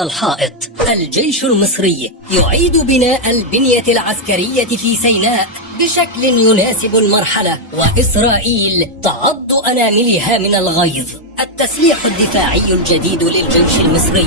الحائط. الجيش المصري يعيد بناء البنية العسكرية في سيناء بشكل يناسب المرحلة، وإسرائيل تعض أناملها من الغيظ. التسليح الدفاعي الجديد للجيش المصري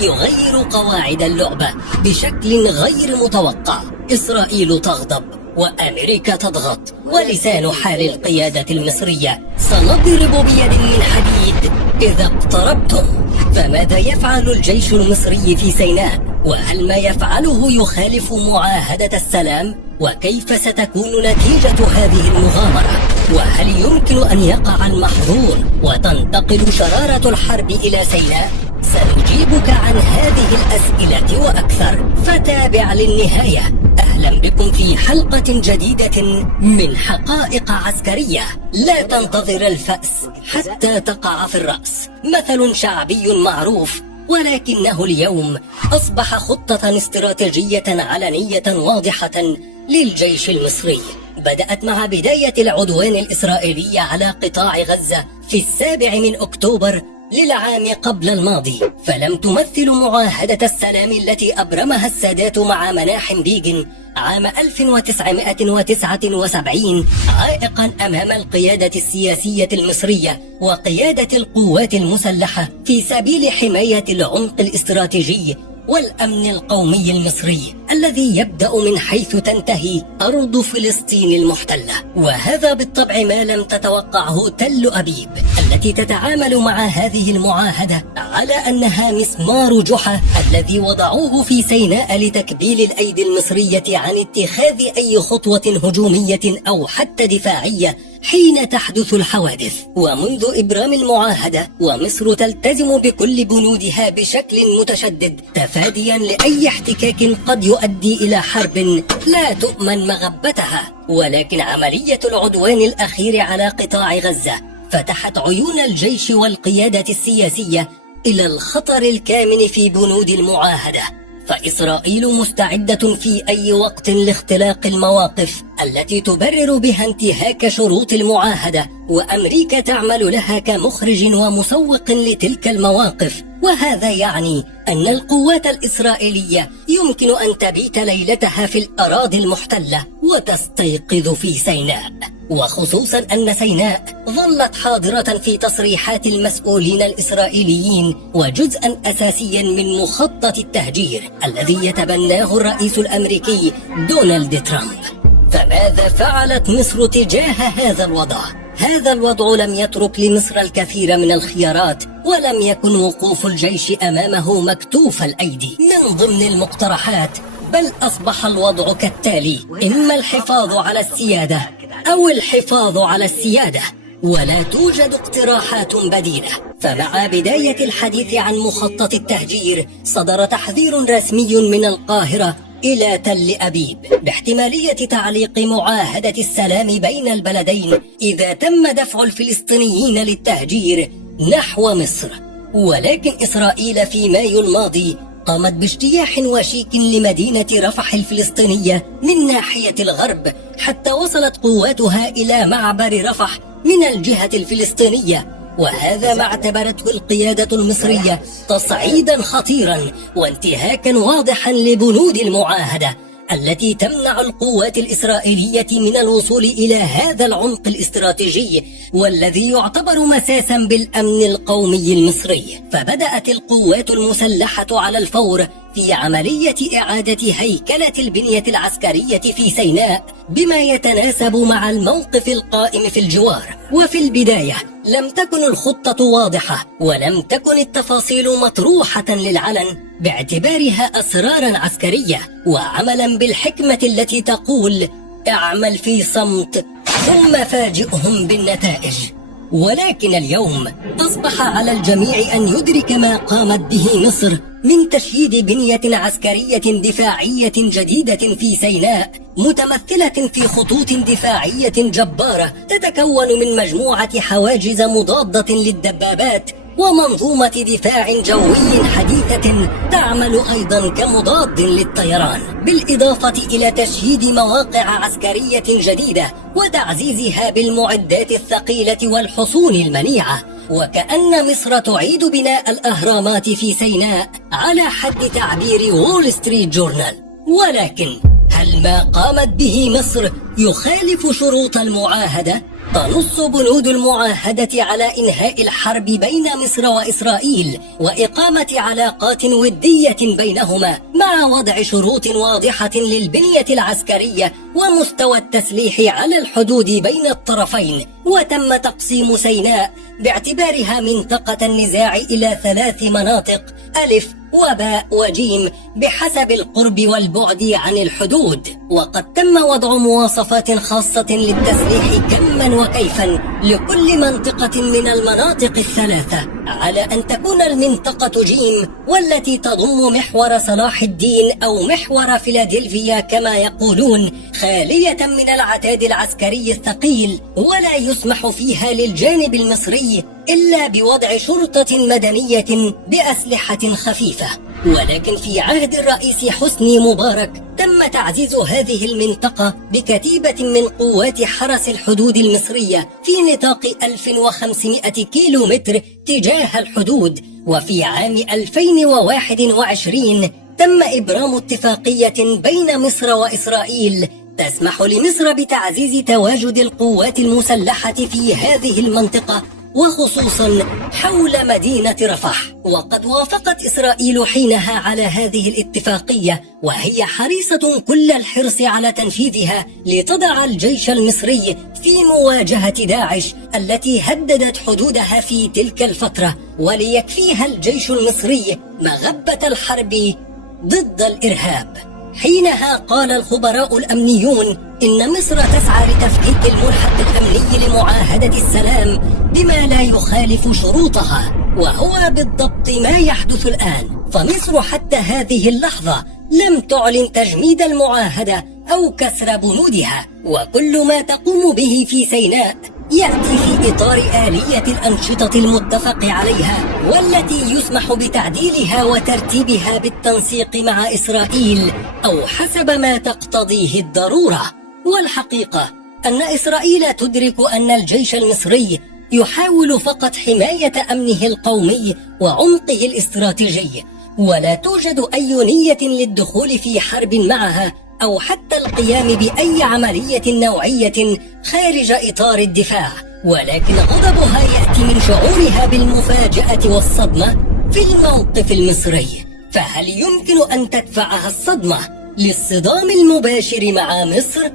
يغير قواعد اللعبة بشكل غير متوقع. إسرائيل تغضب وأمريكا تضغط، ولسان حال القيادة المصرية: سنضرب بيد من حديد إذا اقتربتم. فماذا يفعل الجيش المصري في سيناء؟ وهل ما يفعله يخالف معاهدة السلام؟ وكيف ستكون نتيجة هذه المغامرة؟ وهل يمكن أن يقع المحظور وتنتقل شرارة الحرب إلى سيناء؟ سنجيبك عن هذه الأسئلة وأكثر، فتابع للنهاية. أهلا بكم في حلقة جديدة من حقائق عسكرية. لا تنتظر الفأس حتى تقع في الرأس، مثل شعبي معروف، ولكنه اليوم أصبح خطة استراتيجية علنية واضحة للجيش المصري. بدأت مع بداية العدوان الإسرائيلي على قطاع غزة في 7 أكتوبر للعام قبل الماضي، فلم تمثل معاهدة السلام التي أبرمها السادات مع مناحم بيجن عام 1979 عائقا أمام القيادة السياسية المصرية وقيادة القوات المسلحة في سبيل حماية العمق الاستراتيجي والأمن القومي المصري الذي يبدأ من حيث تنتهي أرض فلسطين المحتلة. وهذا بالطبع ما لم تتوقعه تل أبيب التي تتعامل مع هذه المعاهدة على أنها مسمار جحا الذي وضعوه في سيناء لتكبيل الأيدي المصرية عن اتخاذ أي خطوة هجومية أو حتى دفاعية حين تحدث الحوادث. ومنذ إبرام المعاهدة ومصر تلتزم بكل بنودها بشكل متشدد تفاديا لأي احتكاك قد يؤدي إلى حرب لا تؤمن مغبتها. ولكن عملية العدوان الأخير على قطاع غزة فتحت عيون الجيش والقيادة السياسية إلى الخطر الكامن في بنود المعاهدة، فإسرائيل مستعدة في أي وقت لاختلاق المواقف التي تبرر بها انتهاك شروط المعاهدة، وأمريكا تعمل لها كمخرج ومسوق لتلك المواقف. وهذا يعني أن القوات الإسرائيلية يمكن أن تبيت ليلتها في الأراضي المحتلة وتستيقظ في سيناء، وخصوصا أن سيناء ظلت حاضرة في تصريحات المسؤولين الإسرائيليين وجزءا أساسيا من مخطط التهجير الذي يتبناه الرئيس الأمريكي دونالد ترامب. فماذا فعلت مصر تجاه هذا الوضع؟ هذا الوضع لم يترك لمصر الكثير من الخيارات، ولم يكن وقوف الجيش أمامه مكتوف الأيدي من ضمن المقترحات، بل أصبح الوضع كالتالي: إما الحفاظ على السيادة أو الحفاظ على السيادة، ولا توجد اقتراحات بديلة. فمع بداية الحديث عن مخطط التهجير صدر تحذير رسمي من القاهرة إلى تل أبيب باحتمالية تعليق معاهدة السلام بين البلدين إذا تم دفع الفلسطينيين للتهجير نحو مصر. ولكن إسرائيل في مايو الماضي قامت باجتياح وشيك لمدينة رفح الفلسطينية من ناحية الغرب، حتى وصلت قواتها إلى معبر رفح من الجهة الفلسطينية، وهذا ما اعتبرته القيادة المصرية تصعيدا خطيرا وانتهاكا واضحا لبنود المعاهدة التي تمنع القوات الإسرائيلية من الوصول إلى هذا العمق الاستراتيجي والذي يعتبر مساسا بالأمن القومي المصري. فبدأت القوات المسلحة على الفور في عملية إعادة هيكلة البنية العسكرية في سيناء بما يتناسب مع الموقف القائم في الجوار. وفي البداية لم تكن الخطة واضحة، ولم تكن التفاصيل مطروحة للعلن باعتبارها أسرارا عسكرية وعملا بالحكمة التي تقول: اعمل في صمت ثم فاجئهم بالنتائج. ولكن اليوم أصبح على الجميع أن يدرك ما قامت به مصر من تشييد بنية عسكرية دفاعية جديدة في سيناء، متمثلة في خطوط دفاعية جبارة تتكون من مجموعة حواجز مضادة للدبابات ومنظومة دفاع جوي حديثة تعمل أيضا كمضاد للطيران، بالإضافة إلى تشييد مواقع عسكرية جديدة وتعزيزها بالمعدات الثقيلة والحصون المنيعة. وكأن مصر تعيد بناء الأهرامات في سيناء على حد تعبير وول ستريت جورنال. ولكن هل ما قامت به مصر يخالف شروط المعاهدة؟ تنص بنود المعاهدة على إنهاء الحرب بين مصر وإسرائيل وإقامة علاقات ودية بينهما، مع وضع شروط واضحة للبنية العسكرية ومستوى التسليح على الحدود بين الطرفين. وتم تقسيم سيناء باعتبارها منطقة النزاع إلى 3 مناطق: ألف وباء وجيم بحسب القرب والبعد عن الحدود. وقد تم وضع مواصفات خاصة للتسليح كما وكيفا لكل منطقة من المناطق ال3، على أن تكون المنطقة جيم والتي تضم محور صلاح الدين أو محور فيلادلفيا كما يقولون خالية من العتاد العسكري الثقيل، ولا يسمح فيها للجانب المصري إلا بوضع شرطة مدنية بأسلحة خفيفة. ولكن في عهد الرئيس حسني مبارك تم تعزيز هذه المنطقة بكتيبة من قوات حرس الحدود المصرية في نطاق 1500 كيلومتر تجاه الحدود. وفي عام 2021 تم إبرام اتفاقية بين مصر وإسرائيل تسمح لمصر بتعزيز تواجد القوات المسلحة في هذه المنطقة، وخصوصا حول مدينة رفح. وقد وافقت إسرائيل حينها على هذه الاتفاقية، وهي حريصة كل الحرص على تنفيذها لتضع الجيش المصري في مواجهة داعش التي هددت حدودها في تلك الفترة، وليكفيها الجيش المصري مغبة الحرب ضد الإرهاب. حينها قال الخبراء الأمنيون إن مصر تسعى لتفكيك الملحق الأمني لمعاهدة السلام بما لا يخالف شروطها، وهو بالضبط ما يحدث الآن. فمصر حتى هذه اللحظة لم تعلن تجميد المعاهدة أو كسر بنودها، وكل ما تقوم به في سيناء يأتي في إطار آلية الأنشطة المتفق عليها، والتي يسمح بتعديلها وترتيبها بالتنسيق مع إسرائيل أو حسب ما تقتضيه الضرورة. والحقيقة أن إسرائيل تدرك أن الجيش المصري يحاول فقط حماية أمنه القومي وعمقه الاستراتيجي، ولا توجد أي نية للدخول في حرب معها أو حتى القيام بأي عملية نوعية خارج إطار الدفاع. ولكن غضبها يأتي من شعورها بالمفاجأة والصدمة في الموقف المصري. فهل يمكن أن تدفعها الصدمة للصدام المباشر مع مصر؟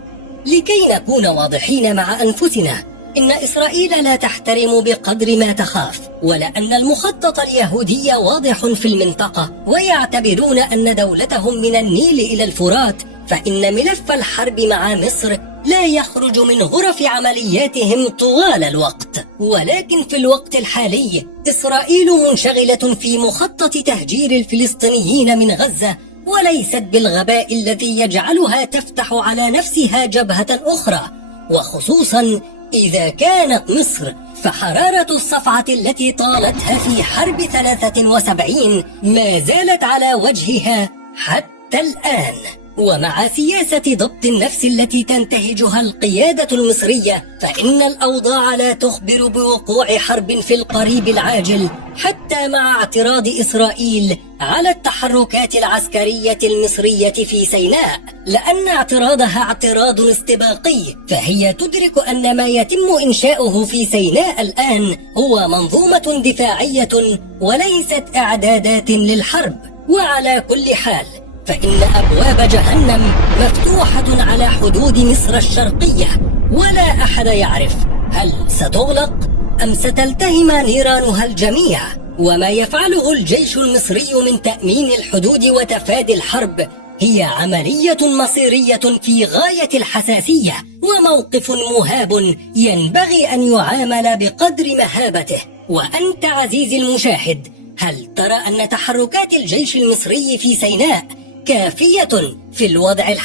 لكي نكون واضحين مع أنفسنا، إن إسرائيل لا تحترم بقدر ما تخاف، ولأن المخطط اليهودي واضح في المنطقة، ويعتبرون أن دولتهم من النيل إلى الفرات، فإن ملف الحرب مع مصر لا يخرج من غرف عملياتهم طوال الوقت. ولكن في الوقت الحالي إسرائيل منشغلة في مخطط تهجير الفلسطينيين من غزة، وليست بالغباء الذي يجعلها تفتح على نفسها جبهة أخرى، وخصوصا إذا كانت مصر فحرارة الصفعة التي طالتها في حرب 73 ما زالت على وجهها حتى الآن. ومع سياسة ضبط النفس التي تنتهجها القيادة المصرية، فإن الأوضاع لا تخبر بوقوع حرب في القريب العاجل، حتى مع اعتراض إسرائيل على التحركات العسكرية المصرية في سيناء، لأن اعتراضها اعتراض استباقي. فهي تدرك أن ما يتم إنشاؤه في سيناء الآن هو منظومة دفاعية وليست إعدادات للحرب. وعلى كل حال فإن أبواب جهنم مفتوحة على حدود مصر الشرقية، ولا أحد يعرف هل ستغلق أم ستلتهم نيرانها الجميع. وما يفعله الجيش المصري من تأمين الحدود وتفادي الحرب هي عملية مصيرية في غاية الحساسية، وموقف مهاب ينبغي أن يعامل بقدر مهابته. وأنت عزيزي المشاهد، هل ترى أن تحركات الجيش المصري في سيناء كافية في الوضع الحالي؟